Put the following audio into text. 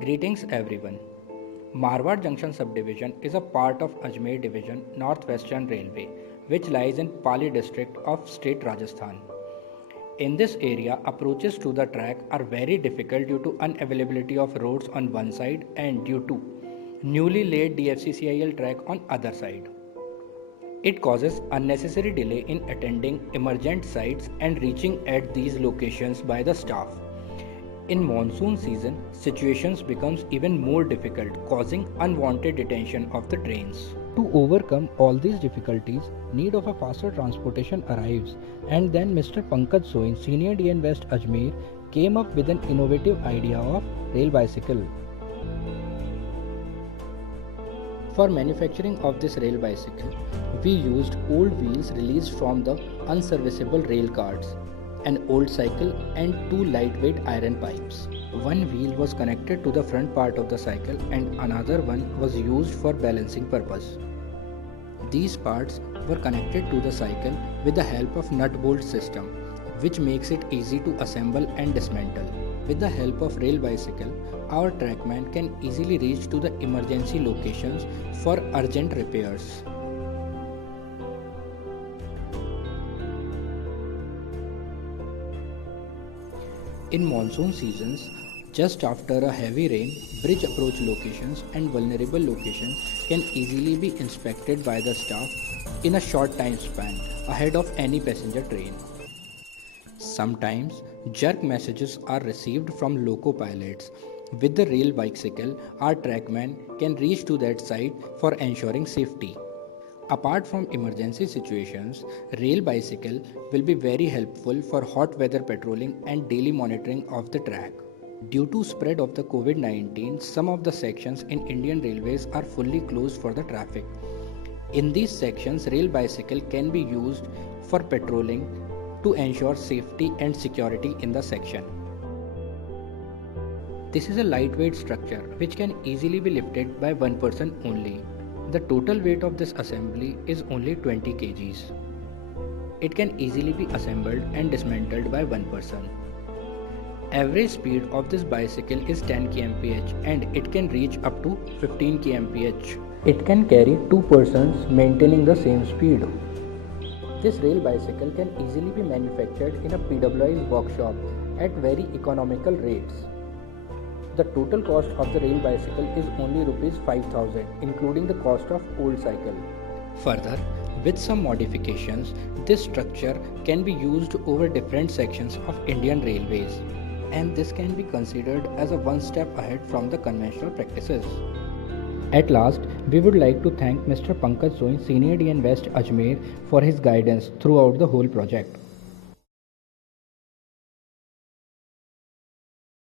Greetings everyone. Marwar Junction subdivision is a part of Ajmer division Northwestern Railway which lies in Pali district of state Rajasthan. In this area approaches to the track are very difficult due to unavailability of roads on one side and due to newly laid DFCCIL track on other side. It causes unnecessary delay in attending emergent sites and reaching at these locations by the staff. In monsoon season, situations becomes even more difficult, causing unwanted detention of the trains. To overcome all these difficulties, need of a faster transportation arrives, and then Mr. Pankaj Soin, Senior DN West Ajmer, came up with an innovative idea of rail bicycle. For manufacturing of this rail bicycle, we used old wheels released from the unserviceable rail cars, an old cycle and two lightweight iron pipes. One wheel was connected to the front part of the cycle and another one was used for balancing purpose. These parts were connected to the cycle with the help of nut bolt system, which makes it easy to assemble and dismantle. With the help of rail bicycle, our trackman can easily reach to the emergency locations for urgent repairs. In monsoon seasons, just after a heavy rain, bridge approach locations and vulnerable locations can easily be inspected by the staff in a short time span ahead of any passenger train. Sometimes jerk messages are received from loco pilots. With the rail bicycle, our trackman can reach to that site for ensuring safety. Apart from emergency situations, rail bicycle will be very helpful for hot weather patrolling and daily monitoring of the track. Due to spread of the COVID-19, some of the sections in Indian Railways are fully closed for the traffic. In these sections, rail bicycle can be used for patrolling to ensure safety and security in the section. This is a lightweight structure which can easily be lifted by one person only. The total weight of this assembly is only 20 kgs. It can easily be assembled and dismantled by one person. Average speed of this bicycle is 10 kmph and it can reach up to 15 kmph. It can carry two persons maintaining the same speed. This rail bicycle can easily be manufactured in a PWI's workshop at very economical rates. The total cost of the rail bicycle is only Rs 5000 including the cost of old cycle. Further, with some modifications, this structure can be used over different sections of Indian Railways, and this can be considered as a one step ahead from the conventional practices. At last, we would like to thank Mr. Pankaj Soin, Senior DN West Ajmer, for his guidance throughout the whole project.